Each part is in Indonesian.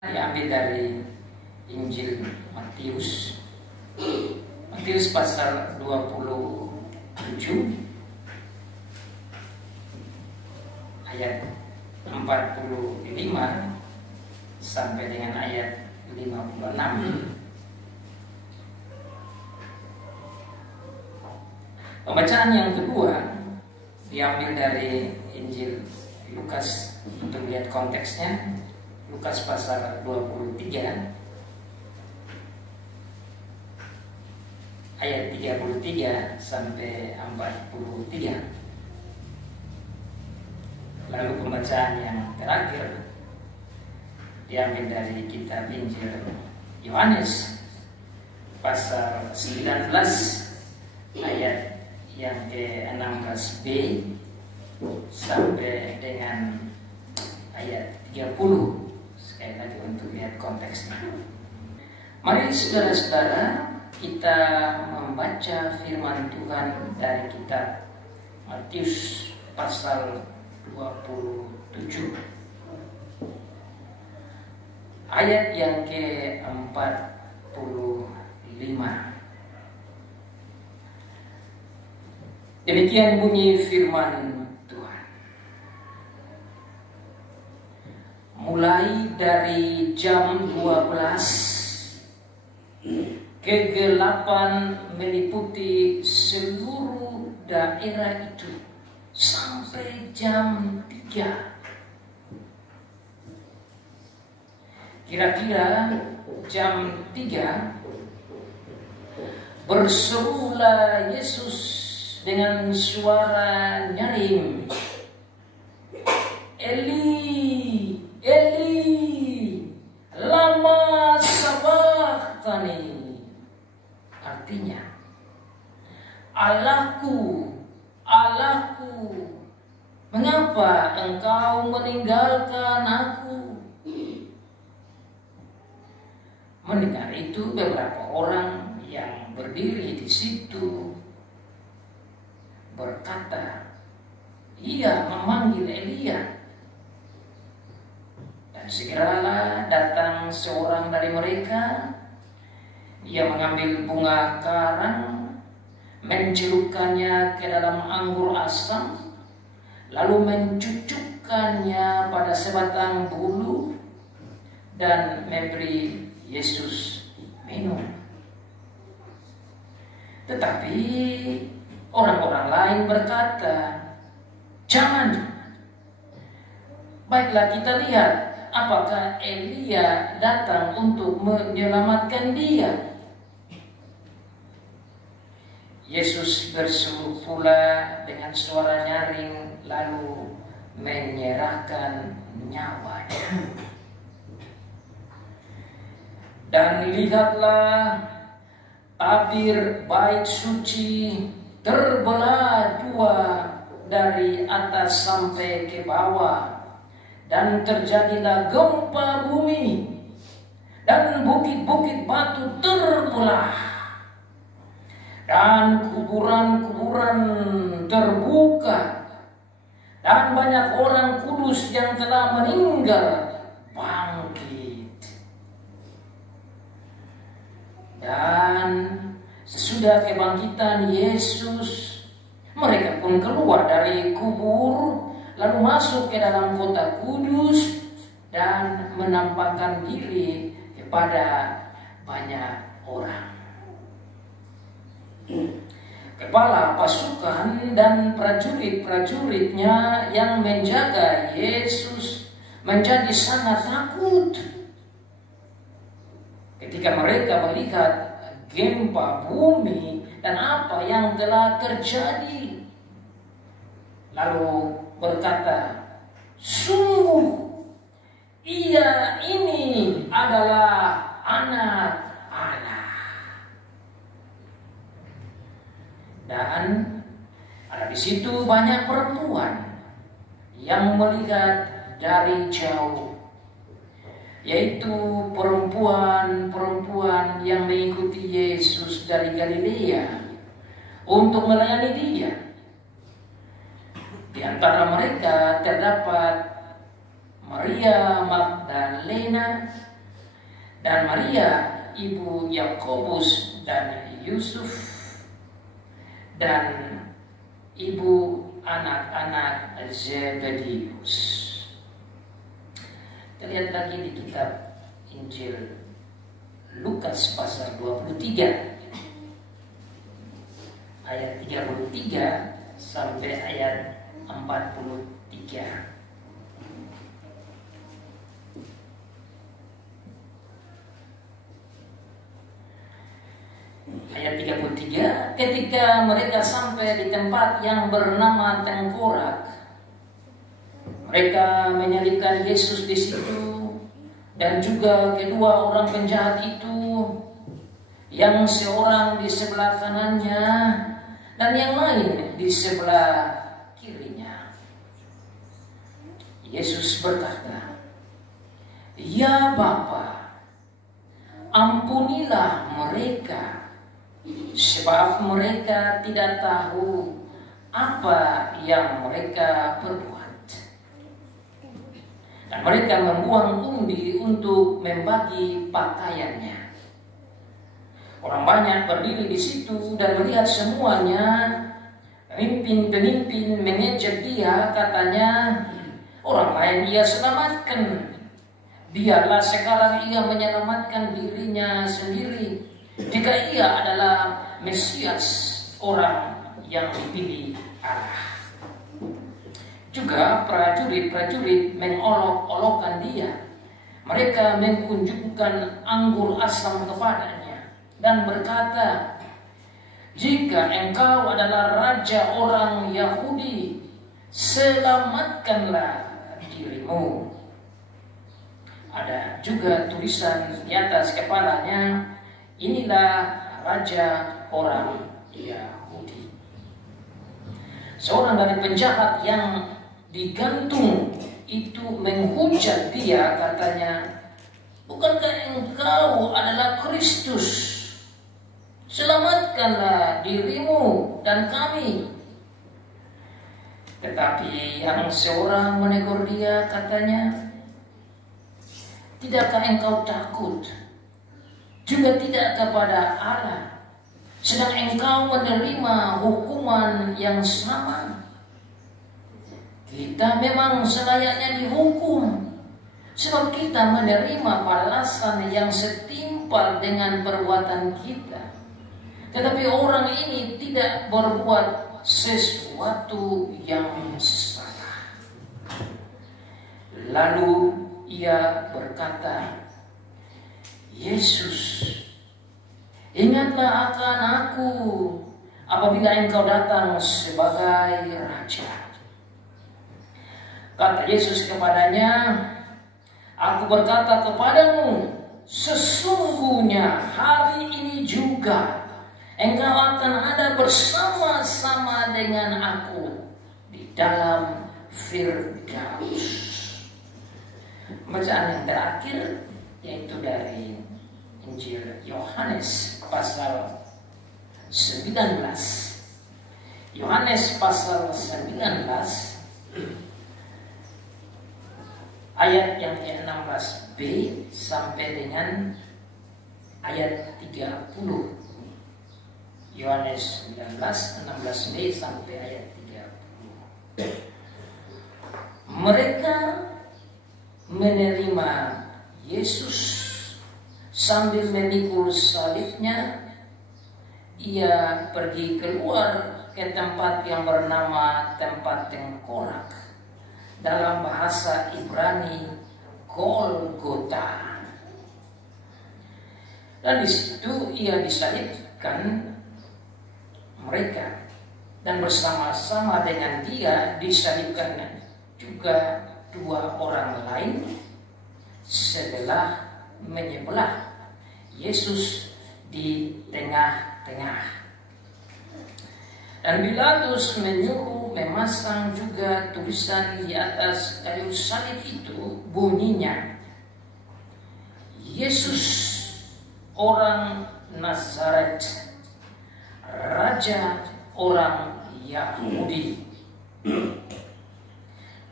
Diambil dari Injil Matius. Matius pasal 27 ayat 45 sampai dengan ayat 56. Pembacaan yang kedua diambil dari Injil Lukas. Untuk lihat konteksnya, Lukas pasal 23 ayat 33 sampai 43. Lalu pembacaan yang terakhir diambil dari kitab Injil Yohanes pasal 19 ayat yang ke-16b sampai dengan ayat 30. Sekali lagi untuk lihat konteksnya. Mari saudara-saudara, kita membaca firman Tuhan dari kitab Matius pasal 27 ayat yang ke-45. Demikian bunyi firman Tuhan. Mulai dari jam 12, kegelapan meliputi seluruh daerah itu sampai jam 3. Kira-kira jam 3 berserulah Yesus dengan suara nyaring, Eli, Eli, lama sabachthani. Artinya, Allahku, Allahku, mengapa engkau meninggalkan aku? Mendengar itu, beberapa orang yang berdiri di situ berkata, ia memanggil Elia. Dan segeralah datang seorang dari mereka. Ia mengambil bunga karang, mencelupkannya ke dalam anggur asam, lalu mencucukkannya pada sebatang bulu dan memberi Yesus minum. Tetapi orang-orang lain berkata, jangan. Baiklah, kita lihat apakah Elia datang untuk menyelamatkan dia. Yesus berseru pula dengan suara nyaring, lalu menyerahkan nyawanya. Dan lihatlah, tabir bait suci terbelah dua dari atas sampai ke bawah, dan terjadilah gempa bumi, dan bukit-bukit batu terbelah, dan kuburan-kuburan terbuka, dan banyak orang kudus yang telah meninggal bangkit. Dan sesudah kebangkitan Yesus, mereka pun keluar dari kubur, lalu masuk ke dalam kota kudus dan menampakkan diri kepada banyak orang. Kepala pasukan dan prajurit-prajuritnya yang menjaga Yesus menjadi sangat takut ketika mereka melihat gempa bumi dan apa yang telah terjadi. Lalu berkata, sungguh ia ini adalah anak Allah. Dan ada di situ banyak perempuan yang melihat dari jauh, yaitu perempuan-perempuan yang mengikuti Yesus dari Galilea untuk melayani dia. Di antara mereka terdapat Maria Magdalena, dan Maria ibu Yakobus dan Yusuf, dan ibu anak-anak Zebedius. Kita lihat lagi di kitab Injil Lukas pasal 23 ayat 33 sampai ayat 43. Ayat 33, ketika mereka sampai di tempat yang bernama Tengkorak, mereka menyalibkan Yesus di situ, dan juga kedua orang penjahat itu, yang seorang di sebelah kanannya dan yang lain di sebelah kirinya. Yesus berkata, "Ya Bapa, ampunilah mereka, sebab mereka tidak tahu apa yang mereka perbuat." Dan mereka membuang undi untuk membagi pakaiannya. Orang banyak berdiri di situ dan melihat semuanya. Pemimpin-pemimpin mengejek dia, katanya, "Orang lain ia selamatkan, biarlah sekarang ia menyelamatkan dirinya sendiri, jika ia adalah Mesias, orang yang dipilih Allah." Juga prajurit-prajurit mengolok-olokkan dia. Mereka mengunjukkan anggur asam kepadanya dan berkata, "Jika engkau adalah raja orang Yahudi, selamatkanlah dirimu." Ada juga tulisan di atas kepalanya, "Inilah raja orang Yahudi." Seorang dari penjahat yang digantung itu menghujat dia, katanya, "Bukankah engkau adalah Kristus? Selamatkanlah dirimu dan kami." Tetapi yang seorang menegur dia, katanya, "Tidakkah engkau takut juga tidak kepada Allah, sedang engkau menerima hukuman yang sama? Kita memang selayaknya dihukum, sebab kita menerima balasan yang setimpal dengan perbuatan kita. Tetapi orang ini tidak berbuat sesuatu yang salah." Lalu ia berkata, "Yesus, ingatlah akan aku apabila engkau datang sebagai raja." Kata Yesus kepadanya, "Aku berkata kepadamu, sesungguhnya hari ini juga engkau akan ada bersama-sama dengan aku di dalam Firdaus." Bacaan yang terakhir yaitu dari Injil Yohanes pasal 19. Yohanes pasal 19 ayat yang ke-16b sampai dengan ayat 30. Yohanes 19, 16b sampai ayat 30. Mereka menerima Yesus sambil memikul salibnya. Ia pergi keluar ke tempat yang bernama tempat Tengkorak, dalam bahasa Ibrani Golgota. Dan di situ ia disalibkan mereka, dan bersama-sama dengan dia disalibkan juga dua orang lain sebelah menyebelah, Yesus di tengah-tengah. Dan Pilatus menyuruh memasang juga tulisan di atas kayu salib itu, bunyinya, "Yesus orang Nazaret, Raja orang Yahudi."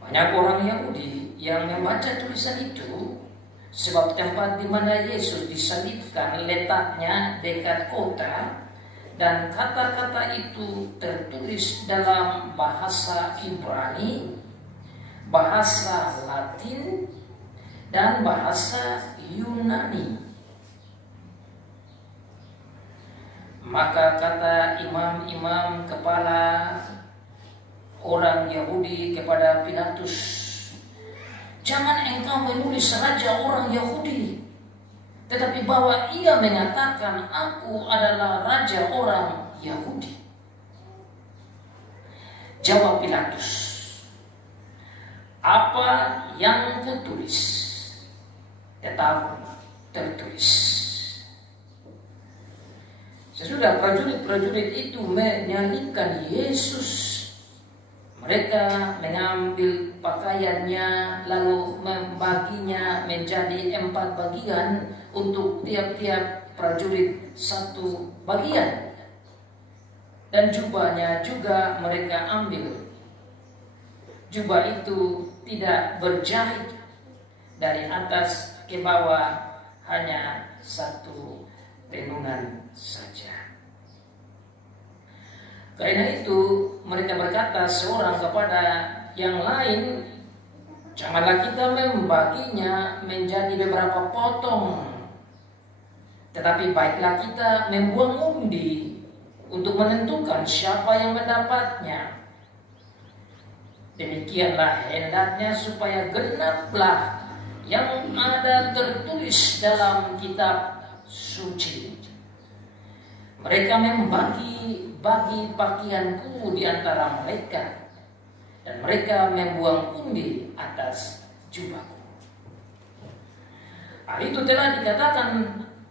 Banyak orang Yahudi yang membaca tulisan itu Sebab tempat di mana Yesus disalibkan letaknya dekat kota, dan kata-kata itu tertulis dalam bahasa Ibrani, bahasa Latin, dan bahasa Yunani. Maka kata imam-imam kepala orang Yahudi kepada Pilatus, "Jangan engkau menulis raja orang Yahudi, tetapi bahwa ia mengatakan aku adalah raja orang Yahudi." Jawab Pilatus, "Apa yang kutulis tetap tertulis." Sesudah prajurit-prajurit itu menyanyikan Yesus, mereka mengambil pakaiannya lalu membaginya menjadi 4 bagian, untuk tiap-tiap prajurit 1 bagian. Dan jubahnya juga mereka ambil. Jubah itu tidak berjahit, dari atas ke bawah hanya 1 tenunan saja. Karena itu mereka berkata seorang kepada yang lain, "Janganlah kita membaginya menjadi beberapa potong, tetapi baiklah kita membuang undi untuk menentukan siapa yang mendapatnya. Demikianlah hendaknya supaya genaplah yang ada tertulis dalam kitab suci. Mereka membagi-bagi pakaianku di antara mereka, dan mereka membuang undi atas jubahku." Hal itu telah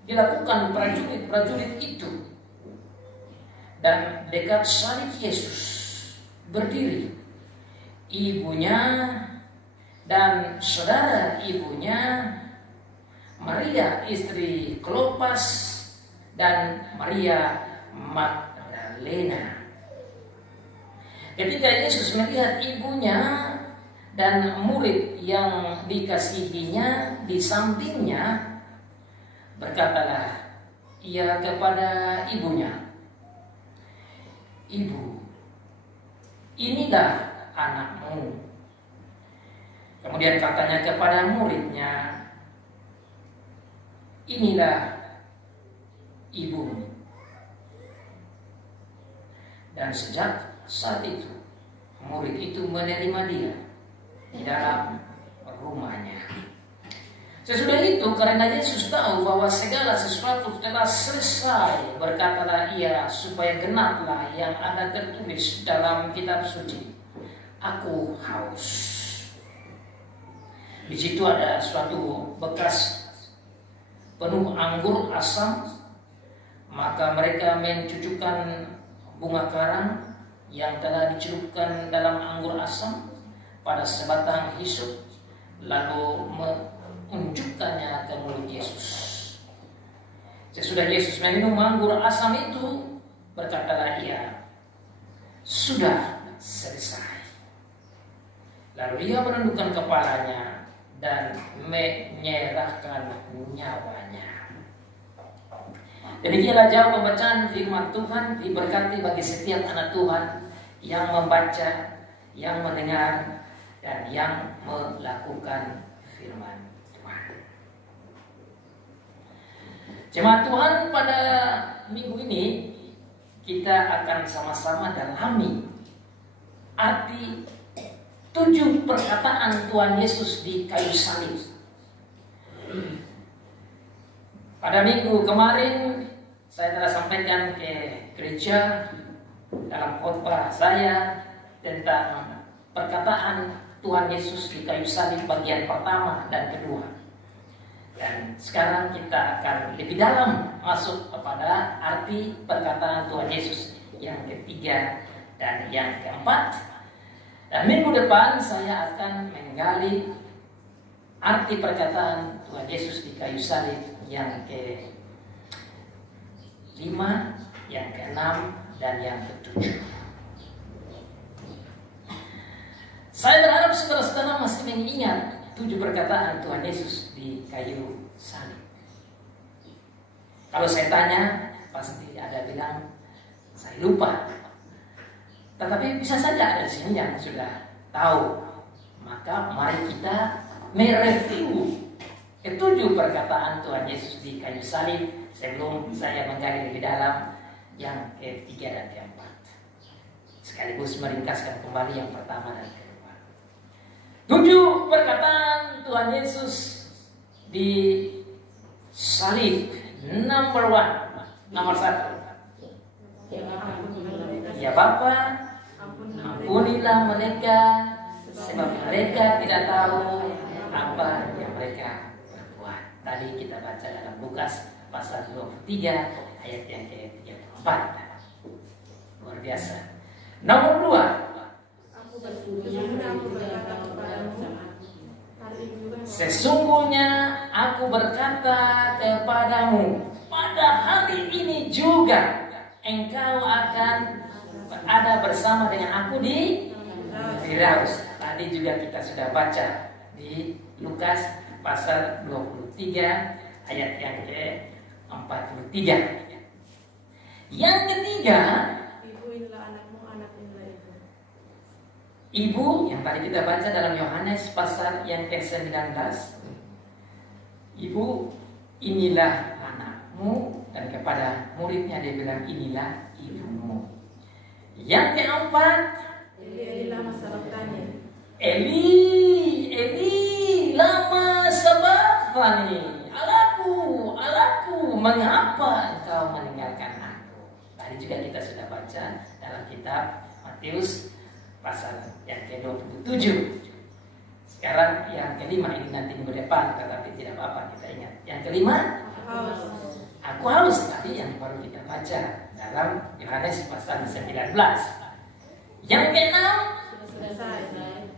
dilakukan prajurit-prajurit itu. Dan dekat salib Yesus berdiri ibunya dan saudara ibunya, Maria istri Klopas dan Maria Magdalena. Ketika Yesus melihat ibunya dan murid yang dikasihinya di sampingnya, berkatalah ia kepada ibunya, "Ibu, inilah anakmu." Kemudian katanya kepada muridnya, "Inilah ibumu." Dan sejak saat itu murid itu menerima dia di dalam rumahnya. Sesudah itu, karena Yesus tahu bahwa segala sesuatu telah selesai, berkatalah ia supaya genaplah yang ada tertulis dalam kitab suci, "Aku haus." Di situ ada suatu bekas penuh anggur asam, maka mereka mencucukkan bunga karang yang telah dicelupkan dalam anggur asam pada sebatang hisop, lalu menunjukkannya ke mulut Yesus. Sesudah Yesus meminum anggur asam itu, berkatalah ia, "Sudah selesai." Lalu ia menundukkan kepalanya dan menyerahkan nyawanya. Demikianlah jauh pembacaan firman Tuhan. Diberkati bagi setiap anak Tuhan yang membaca, yang mendengar, dan yang melakukan firman Tuhan. Jemaat Tuhan, pada minggu ini kita akan sama-sama dalami arti 7 perkataan Tuhan Yesus di kayu salib. Pada minggu kemarin saya telah sampaikan ke gereja dalam khotbah saya tentang perkataan Tuhan Yesus di kayu salib bagian pertama dan kedua. Dan sekarang kita akan lebih dalam masuk kepada arti perkataan Tuhan Yesus yang ketiga dan yang keempat. Dan minggu depan saya akan menggali arti perkataan Tuhan Yesus di kayu salib yang ke-5, yang ke-6, dan yang ke-7. Saya berharap saudara-saudara masih mengingat 7 perkataan Tuhan Yesus di kayu salib. Kalau saya tanya, pasti ada bilang saya lupa. Tetapi bisa saja ada di sini yang sudah tahu. Maka mari kita mereview 7 perkataan Tuhan Yesus di kayu salib sebelum saya menggali lebih dalam yang ketiga dan keempat. Sekaligus meringkaskan kembali yang pertama dan kedua. 7 perkataan Tuhan Yesus di salib. Nomor 1. Ya Bapa, ampunilah mereka sebab mereka tidak tahu apa yang mereka berbuat. Tadi kita baca dalam Lukas pasal 23 ayat yang ke-34. Luar biasa. Nomor 2. Sesungguhnya aku berkata kepadamu, pada hari ini juga engkau akan berada bersama dengan aku di Firaus. Tadi juga kita sudah baca di Lukas pasal 23 ayat yang ke-43. Yang ketiga, Ibu yang tadi kita baca dalam Yohanes pasal yang ke-19. Ibu, inilah anakmu, dan kepada muridnya dia bilang inilah ibumu. Yang keempat, Eli lama sabachthani. Alaku, mengapa engkau meninggalkan aku? Tadi juga kita sudah baca dalam kitab Matius pasal yang ke-27. Sekarang yang kelima ini nanti minggu depan, tetapi tidak apa-apa kita ingat. Yang kelima, aku haus. Tadi yang baru kita baca dalam Yohanes pasal 19. Yang keenam,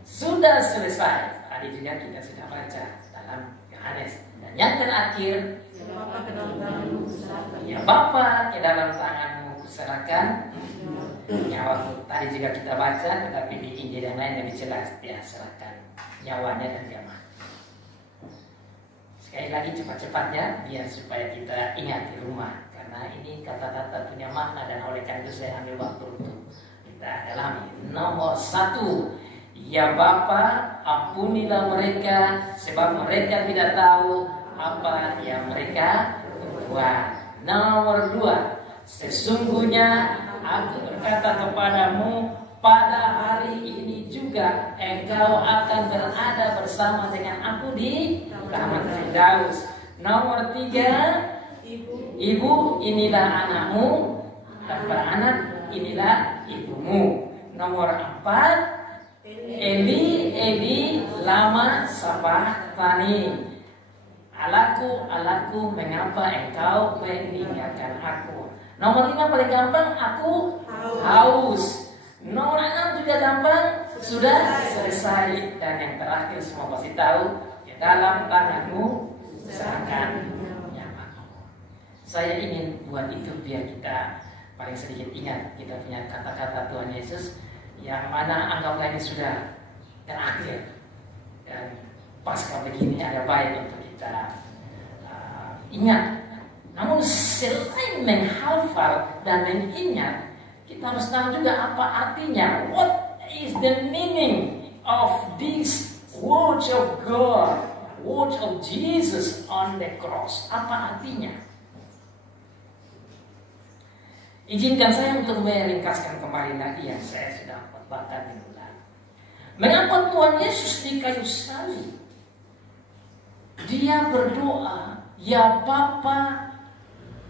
sudah selesai. Tadi juga kita sudah baca dalam Yohanes. Dan yang terakhir, ya Bapa, ke dalam tanganmu kuserahkan nyawaku. Tadi juga kita baca, tetapi di Injil yang lain lebih jelas, dia serahkan nyawanya dan dia mati. Sekali lagi cepat-cepatnya biar supaya kita ingat di rumah, karena ini kata-kata punya makna dan oleh karena itu saya ambil waktu untuk kita dalami. Nomor 1, ya Bapa, ampunilah mereka sebab mereka tidak tahu apa yang mereka berbuat. Nomor 2, sesungguhnya aku berkata kepadamu, pada hari ini juga engkau akan berada bersama dengan aku di Taman Firdaus. Nomor 3, Ibu, inilah anakmu, tanpa anak inilah ibumu. Nomor 4, Eli lama sabachthani. Alaku, mengapa engkau meninggalkan aku? Nomor 5 paling gampang, aku haus. Nomor 6 juga gampang, sudah selesai. Dan yang terakhir semua pasti tahu, di dalam tanganmu serahkan nyawaku. Saya ingin buat itu biar kita paling sedikit ingat kita punya kata-kata Tuhan Yesus yang mana anggaplah ini sudah terakhir. Dan pasca begini ada baik untuk kita ingat. Namun selain menghafal dan mengingat, kita harus tahu juga apa artinya. What is the meaning of this words of God, words of Jesus on the cross? Apa artinya? Izinkan saya untuk meringkaskan kembali lagi yang saya sudah khotbahkan minggu lalu. Mengapa Tuhan Yesus di kayu salib? Dia berdoa, ya Bapa,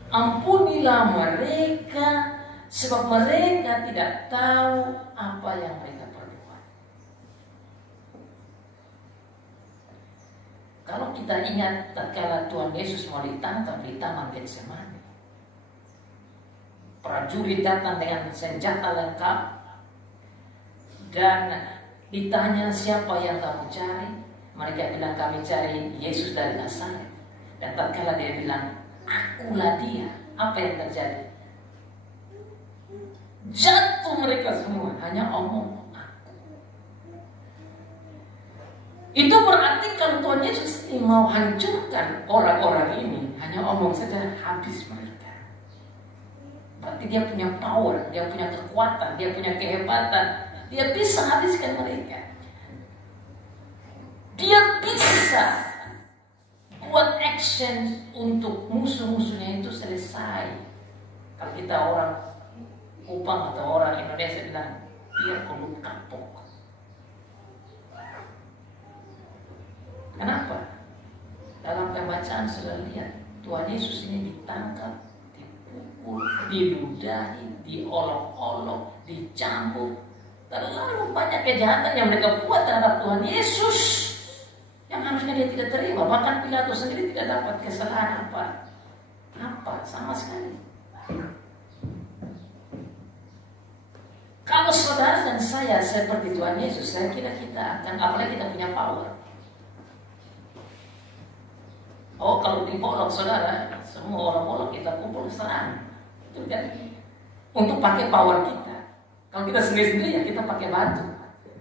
ampunilah mereka sebab mereka tidak tahu apa yang mereka perbuat. Kalau kita ingat tatkala Tuhan Yesus mau ditangkap di Taman Getsemani, prajurit datang dengan senjata lengkap dan ditanya siapa yang kamu cari. Mereka bilang kami cari Yesus dari Nazaret. Dan tatkala dia bilang akulah dia, apa yang terjadi? Jatuh mereka semua, hanya omong aku. Itu berarti kalau Tuhan Yesus ini mau hancurkan orang-orang ini, hanya omong saja habis mereka. Berarti dia punya power, dia punya kekuatan, dia punya kehebatan, dia bisa habiskan mereka. Dia bisa buat action untuk musuh-musuhnya itu selesai. Kalau kita orang Kupang atau orang Indonesia bilang, dia perlu kapok. Kenapa? Dalam pembacaan sudah lihat Tuhan Yesus ini ditangkap, dipukul, diludahi, diolok-olok, dicambuk. Terlalu banyak kejahatan yang mereka buat terhadap Tuhan Yesus yang harusnya dia tidak terima. Bahkan Pilatus sendiri tidak dapat kesalahan apa sama sekali. Kalau saudara dan saya seperti Tuhan Yesus, saya kira kita akan, apalagi kita punya power. Oh, kalau dibolok saudara, semua orang bolok kita kumpul serang. Itu kan untuk pakai power kita. Kalau kita sendiri-sendiri ya kita pakai batu.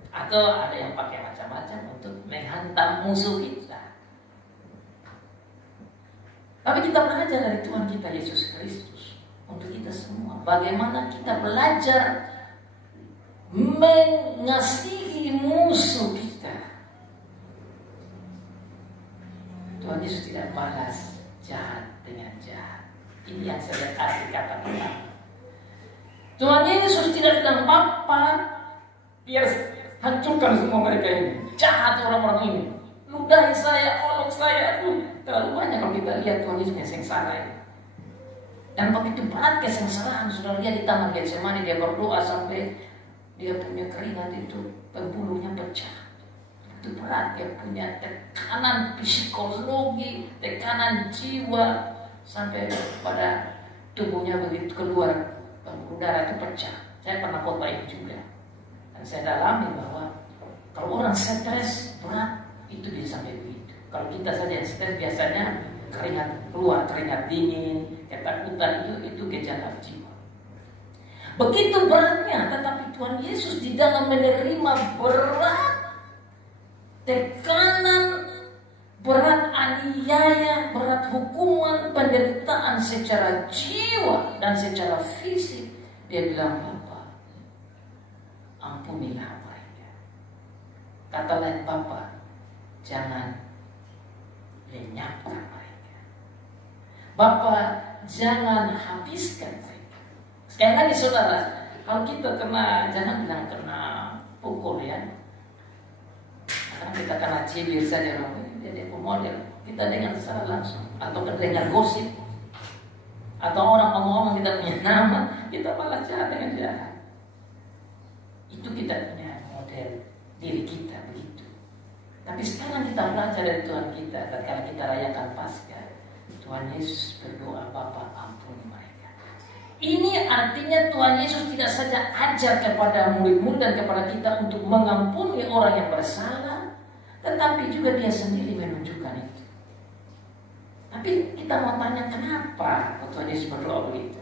Atau ada yang pakai macam-macam untuk menghantam musuh kita. Tapi kita belajar dari Tuhan kita Yesus Kristus. Untuk kita semua, bagaimana kita belajar mengasihi musuh kita. Tuhan Yesus tidak balas jahat dengan jahat. Ini yang saya arti kata pertama. Tuhan Yesus tidak bilang, Bapa, biar hancurkan semua mereka ini. Jahat orang-orang ini. Ludahi saya, olok saya. Terlalu banyak kalau kita lihat Tuhan Yesus yang sengsara ini. Dan begitu berat kesengsaraan. Sudah lihat di Taman Getsemani, dia berdoa sampai dia punya keringat itu, pembuluhnya pecah. Itu berat, dia punya tekanan psikologi, tekanan jiwa, sampai pada tubuhnya begitu keluar pembuluh darah itu pecah. Saya pernah khotbah ini juga, dan saya dalami bahwa kalau orang stres berat itu bisa sampai begitu. Kalau kita saja yang stres biasanya keringat keluar, keringat dingin, ketakutan, itu gejala jiwa. Begitu beratnya, tetapi Tuhan Yesus di dalam menerima berat tekanan, berat aniaya, berat hukuman, penderitaan secara jiwa dan secara fisik, dia bilang, Bapa, ampunilah mereka. Kata lain, Bapa, jangan lenyapkan mereka. Bapa, jangan habiskan mereka. Sekali lagi saudara, kalau kita kena, jangan bilang kena pukul ya. Karena kita kena cibir saja, jadi pemodel. Kita dengar secara langsung, atau dengar gosip, atau orang ngomong kita punya nama, kita malah jahat dengan jahat. Itu kita punya model diri kita begitu. Tapi sekarang kita belajar dari Tuhan kita, tatkala kita rayakan Paskah, Tuhan Yesus berdoa, Bapa ampuni mereka. Ini artinya Tuhan Yesus tidak saja ajar kepada murid-murid dan kepada kita untuk mengampuni orang yang bersalah, tetapi juga dia sendiri menunjukkan itu. Tapi kita mau tanya kenapa Tuhan Yesus berdoa begitu?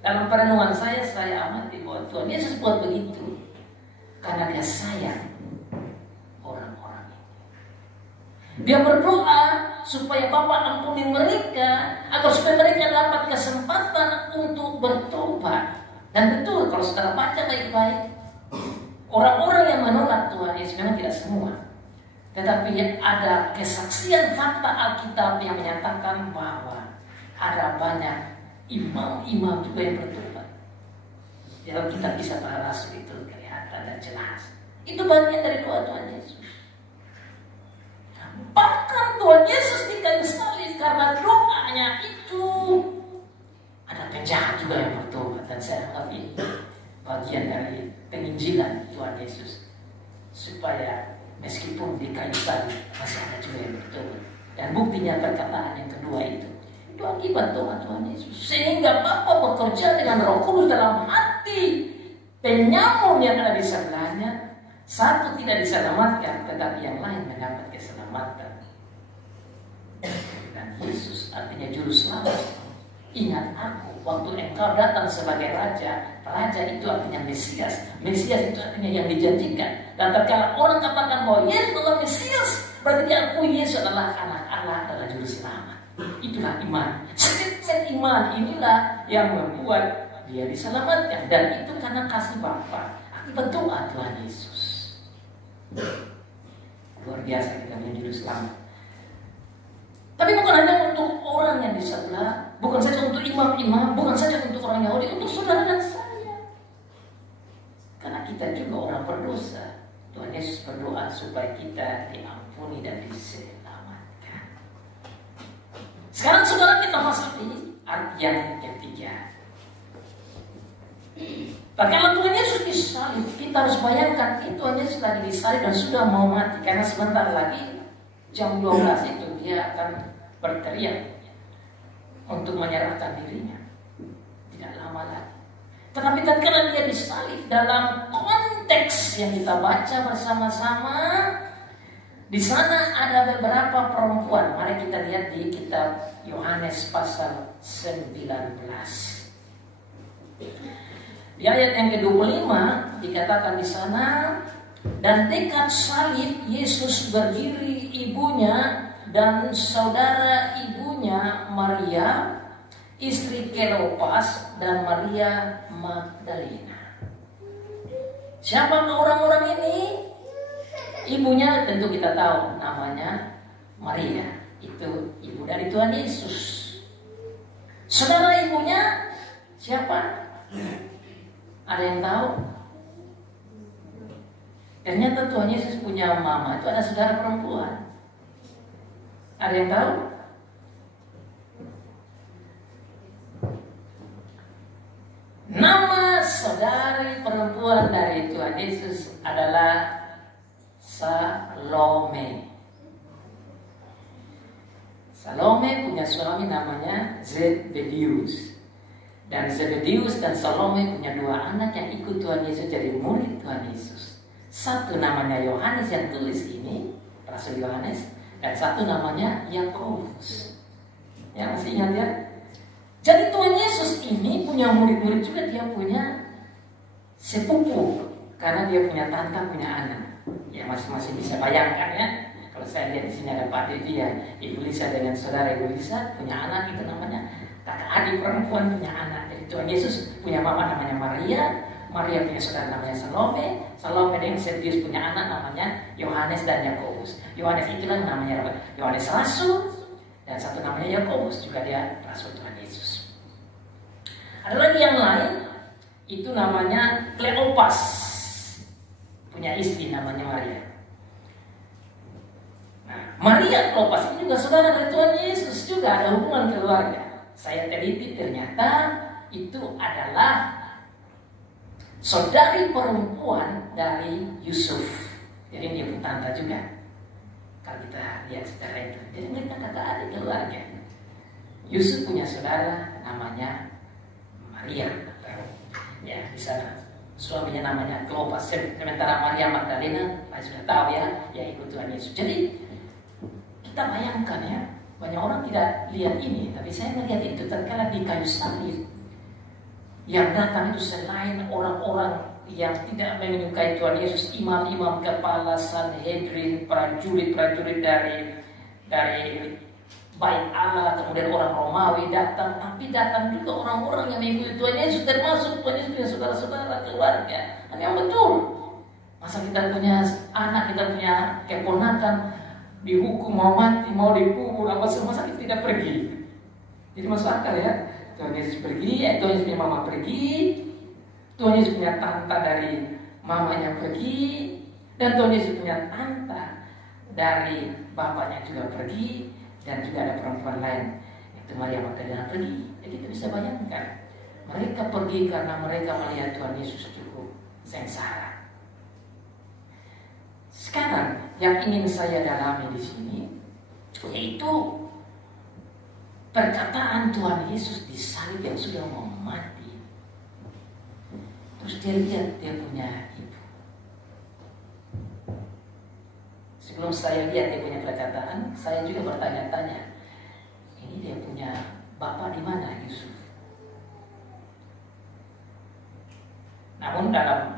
Dalam perenungan saya amati bahwa Tuhan Yesus buat begitu karena dia sayang orang-orang ini. Dia berdoa supaya Bapa ampuni mereka, agar supaya mereka dapat kesempatan untuk bertobat. Dan betul kalau saudara baca baik-baik, orang-orang yang menolak Tuhan Yesus memang tidak semua, tetapi ada kesaksian fakta Alkitab yang menyatakan bahwa ada banyak imam-imam juga yang bertobat. Dalam kitab Kisah Para Rasul itu kelihatan dan jelas. Itu bagian dari doa Tuhan Yesus. Bahkan Tuhan Yesus di kayu salib karena doanya itu ada penjahat juga yang bertobat. Dan saya anggap ini bagian dari penginjilan Tuhan Yesus, supaya meskipun di kayu salib masih ada juga yang bertobat. Dan buktinya perkataan yang kedua itu akibat doa Tuhan Yesus, sehingga Bapa bekerja dengan Roh Kudus dalam hati penyamur yang ada di sebelahnya. Satu tidak diselamatkan, tetapi yang lain mendapat keselamatan. Dan Yesus artinya juru selamat. ingat aku waktu engkau datang sebagai raja. Raja itu artinya Mesias. Mesias itu artinya yang dijanjikan. Dan tatkala orang katakan bahwa Yesus adalah Mesias, berarti dia akui Yesus adalah anak Allah, adalah juru selamat. Itulah iman. Statement iman inilah yang membuat dia diselamatkan. Dan itu karena kasih Bapa akibat doa Tuhan Yesus. Luar biasa kita punya juru selamat. Tapi bukan hanya untuk orang yang di sebelah, bukan saja untuk imam-imam, bukan saja untuk orang Yahudi, untuk saudara dan saya. Karena kita juga orang berdosa. Tuhan Yesus berdoa supaya kita diampuni dan diselamatkan. Sekarang saudara kita masuk di artian ketiga. Tatkala Tuhan Yesus disalib, kita harus bayangkan Tuhan Yesus lagi disalib dan sudah mau mati. Karena sebentar lagi jam 12 itu dia akan berteriak untuk menyerahkan dirinya. Tidak lama lagi. Tetapi tatkala dia disalib, dalam konteks yang kita baca bersama-sama, di sana ada beberapa perempuan. Mari kita lihat di kitab Yohanes pasal 19. Di ayat yang ke-25 dikatakan di sana, dan dekat salib Yesus berdiri ibunya dan saudara ibunya Maria, istri Kleopas, dan Maria Magdalena. Siapa orang-orang ini? Ibunya tentu kita tahu, namanya Maria. Itu ibu dari Tuhan Yesus. Saudara ibunya siapa? Ada yang tahu? Ternyata Tuhan Yesus punya mama, itu ada saudara perempuan. Ada yang tahu? Nama saudari perempuan dari Tuhan Yesus adalah Salome. Salome punya suami namanya Zebedius. Dan Zebedius dan Salome punya dua anak yang ikut Tuhan Yesus jadi murid Tuhan Yesus. Satu namanya Yohanes yang tulis ini, Rasul Yohanes, dan satu namanya Yakobus. Ya, masih ingat ya? Jadi Tuhan Yesus ini punya murid-murid juga, dia punya sepupu. Karena dia punya tante, punya anak. Ya, masing-masing bisa bayangkan ya. Kalau saya lihat di sini ada Pak Dedi ya, Ibu Lisa dengan saudara Ibu Lisa punya anak, itu namanya kakak adik perempuan punya anak. Jadi Tuhan Yesus punya mama namanya Maria. Maria punya saudara namanya Salome. Salome dengan Zebedius punya anak namanya Yohanes dan Yakobus. Yohanes itulah namanya Yohanes Rasul, dan satu namanya Yakobus, juga dia Rasul Tuhan Yesus. Ada lagi yang lain, itu namanya Kleopas, punya istri namanya Maria. Nah, Maria Kleopas ini juga saudara dari Tuhan Yesus, juga ada hubungan keluarga. Saya teliti ternyata itu adalah saudari perempuan dari Yusuf. Jadi dia pun tante juga. Kalau kita lihat secara itu, jadi mereka kakak adik keluarga. Yusuf punya saudara namanya Maria. Ya, di sana suaminya namanya Kleopas. Sementara Maria Magdalena, saya sudah tahu ya, ya ikut Tuhan Yesus. Jadi kita bayangkan ya, banyak orang tidak lihat ini, tapi saya melihat itu tatkala di kayu salib. Yang datang itu selain orang-orang yang tidak menyukai Tuhan Yesus, imam-imam kepala Sanhedrin, prajurit-prajurit dari Bait Allah, kemudian orang Romawi datang, tapi datang juga orang-orang yang mengikuti Tuhan Yesus, termasuk Tuhan Yesus punya saudara-saudara keluarga. Dan yang betul, masa kita punya anak, kita punya keponakan dihukum mau mati, mau dikubur, apa semua, masa kita tidak pergi? Jadi masuk akal ya. Tuhan Yesus pergi, Tuhan Yesus punya mama pergi, Tuhan Yesus punya tante dari mamanya pergi, dan Tuhan Yesus punya tante dari bapaknya juga pergi, dan juga ada perempuan lain, itu Maria Magdalena pergi. Jadi kita bisa bayangkan, mereka pergi karena mereka melihat Tuhan Yesus cukup sengsara. Sekarang yang ingin saya dalami di sini yaitu perkataan Tuhan Yesus di salib yang sudah mau mati. Terus dia lihat dia punya ibu. Sebelum saya lihat dia punya perkataan, saya juga bertanya-tanya, ini dia punya bapak di mana Yesus? dalam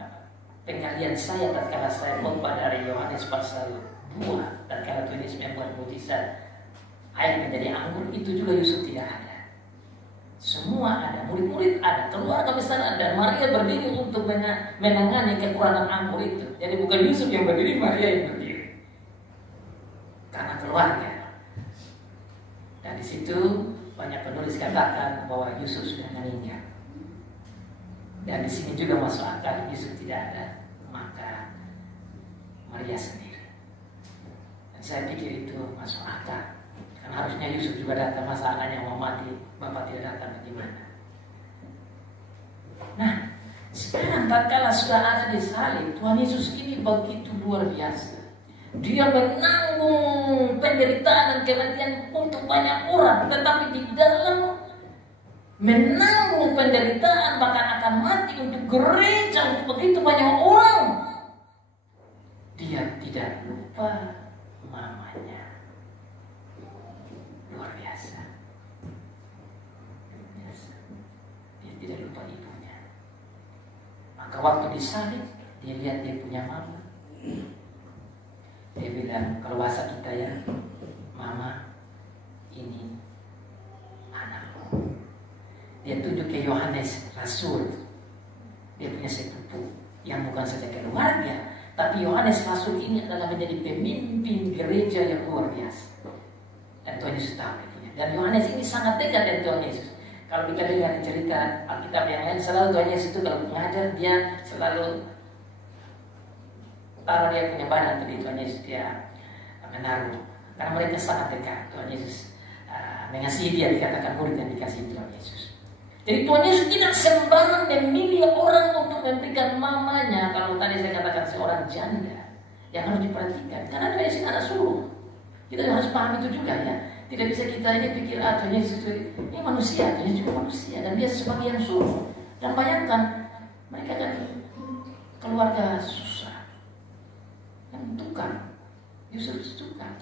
penggalian saya tatkala saya khotbah dari Yohanes pasal 2, tatkala Tuhan Yesus membuat mukjizat air menjadi anggur, itu juga Yusuf tidak ada. Semua ada, murid-murid ada, keluarga besar ada. Maria berdiri untuk menangani kekurangan anggur itu. Jadi bukan Yusuf yang berdiri, Maria yang berdiri. Karena keluarga. Dan di situ banyak penulis katakan bahwa Yusuf sudah meninggal. Dan di sini juga masuk akal, Yusuf tidak ada, maka Maria sendiri. Dan saya pikir itu masuk akal. Karena harusnya Yusuf juga datang, masa anaknya mau mati, bapak tidak datang, bagaimana? Nah, sekarang tatkala sudah ada di salib, Tuhan Yesus ini begitu luar biasa. Dia menanggung penderitaan dan kematian untuk banyak orang, tetapi di dalam menanggung penderitaan bahkan akan mati untuk gereja, untuk begitu banyak orang, dia tidak lupa mamanya. Luar biasa. Dia tidak lupa ibunya. Maka waktu disalib, dia lihat dia punya mama. Dia bilang, kalau bahasa kita ya, mama, ini anakku. Dia tunjuk ke Yohanes Rasul. Dia punya sepupu yang bukan saja keluarga, tapi Yohanes Rasul ini adalah menjadi pemimpin gereja yang luar biasa. Dan Tuhan Yesus tahu itu. Dan Yohanes ini sangat dekat dengan Tuhan Yesus. Kalau kita dengar cerita Alkitab yang lain, selalu Tuhan Yesus itu kalau mengajar, dia selalu taruh dia punya badan di Tuhan Yesus, dia menaruh. Karena mereka sangat dekat. Tuhan Yesus mengasihi dia, dikatakan murid yang dikasihi Tuhan Yesus. Jadi Tuhan Yesus tidak sembarang memilih orang untuk memberikan mamanya. Kalau tadi saya katakan seorang janda, yang harus diperhatikan. Karena Tuhan Yesus anak sulung. Kita harus paham itu juga ya. Tidak bisa kita ini pikir Tuhan Yesus ini manusia, Tuhan Yesus juga manusia, dan dia sebagai yang sulung. Dan bayangkan mereka kan keluarga susah, yang tukang, Yusuf tukang,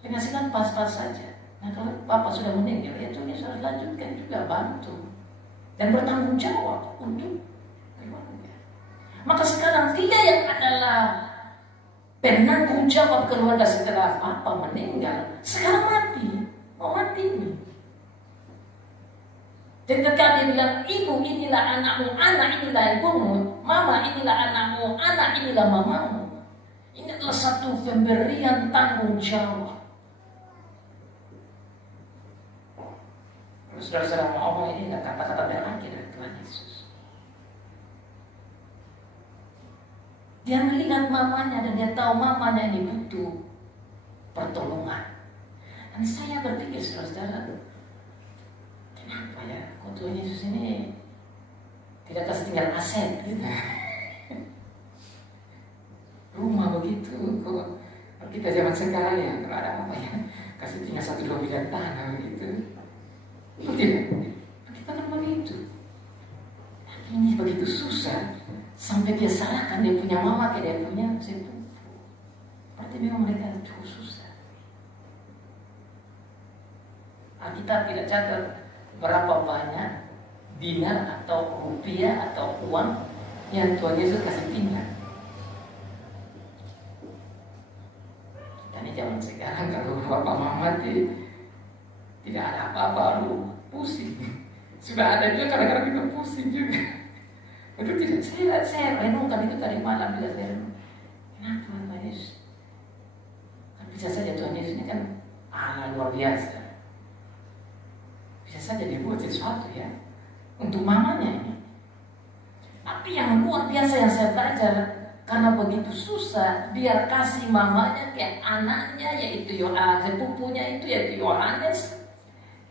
penghasilan pas-pas saja. Nah kalau Bapak sudah meninggal, ya Tuhan Yesus harus lanjutkan juga, bantu dan bertanggung jawab untuk keluarga. Maka sekarang dia yang adalah penanggung jawab keluarga setelah Papa meninggal, sekarang mati, mau mati ini. Dan ketika dia bilang, ibu inilah anakmu, anak inilah ibumu, mama inilah anakmu, anak inilah mamamu. Ini adalah satu pemberian tanggung jawab. Saudara-saudara mau ngomong ini adalah kata-kata terakhir dari Tuhan Yesus. Dia melihat mamanya dan dia tahu mamanya ini butuh pertolongan. Dan saya berpikir, saudara-saudara, kenapa ya kok Tuhan Yesus ini tidak kasih tinggal aset gitu? Rumah begitu, kok kita zaman sekarang ya, kalau ada apa ya, kasih tinggal 1-2 bidang tanah begitu. Itu tidak, kita kan begitu. Ini begitu susah. Sampai dia salahkan dia punya mama ke dia punya sepupu. Berarti memang mereka cukup susah. Alkitab tidak catat berapa banyak dinar atau rupiah atau uang yang Tuhan Yesus kasih tinggal. Kita ini zaman sekarang kalau bapak mama tidak ada apa-apa, lu pusing. Sudah ada juga kadang-kadang kita pusing juga. Itu tidak, saya renungkan itu tadi malam bila saya renung. Kenapa Tuhan Yesus? Kan bisa saja Tuhan Yesus ini kan Allah luar biasa. Bisa saja dibuat sesuatu ya untuk mamanya ini. Tapi yang luar biasa yang saya belajar, karena begitu susah, dia kasih mamanya ke anaknya, yaitu sepupunya itu yaitu Yohanes.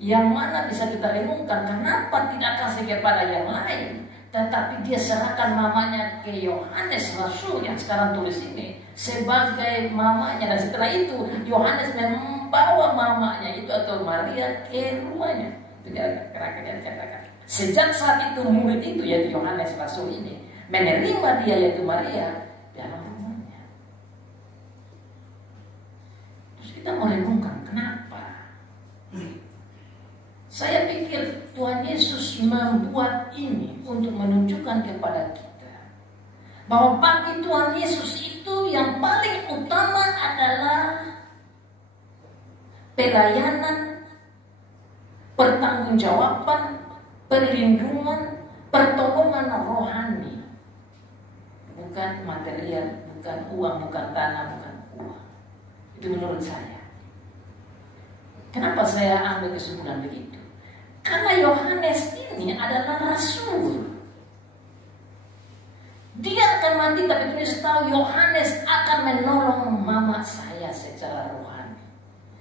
Yang mana bisa kita renungkan, kenapa tidak kasih kepada yang lain, tetapi dia serahkan mamanya ke Yohanes Rasul yang sekarang tulis ini sebagai mamanya. Dan setelah itu Yohanes membawa mamanya itu atau Maria ke rumahnya. Itu dia katakan. Sejak saat itu murid itu yaitu Yohanes Rasul ini menerima dia yaitu Maria dalam rumahnya. Terus kita mau renungkan kenapa? Saya pikir Tuhan Yesus membuat ini untuk menunjukkan kepada kita Bahwa bagi Tuhan Yesus itu yang paling utama adalah pelayanan, pertanggungjawaban, perlindungan, pertolongan rohani. Bukan material, bukan uang, bukan tanah, bukan uang. Itu menurut saya. Kenapa saya ambil kesimpulan begitu? Karena Yohanes ini adalah rasul. Dia akan mati, tapi tulis tahu Yohanes akan menolong mama saya secara rohani.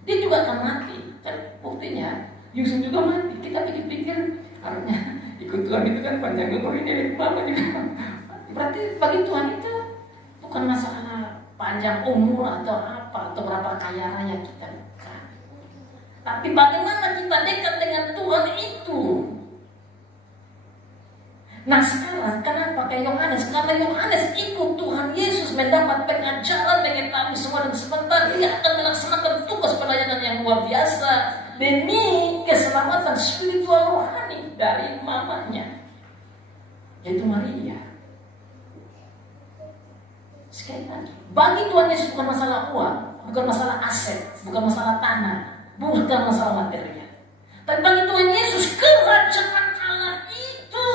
Dia juga akan mati. Dan buktinya Yusuf juga mati. Kita pikir-pikir harusnya ikut Tuhan itu kan panjang umur ini mama juga. Berarti bagi Tuhan itu bukan masalah panjang umur atau apa atau berapa kaya raya kita, bukan. Tapi bagaimana kita dekat dengan Tuhan itu. Nah sekarang kenapa kayak Yohanes? Karena Yohanes ikut Tuhan Yesus, mendapat pengajaran, mengetahui semua, dan sebentar dia akan melaksanakan tugas pelayanan yang luar biasa demi keselamatan spiritual rohani dari mamanya, yaitu Maria. Sekali lagi, bagi Tuhan Yesus bukan masalah uang, bukan masalah aset, bukan masalah tanah, bukan masalah material. Tapi bagi Tuhan Yesus kerajaan Allah itu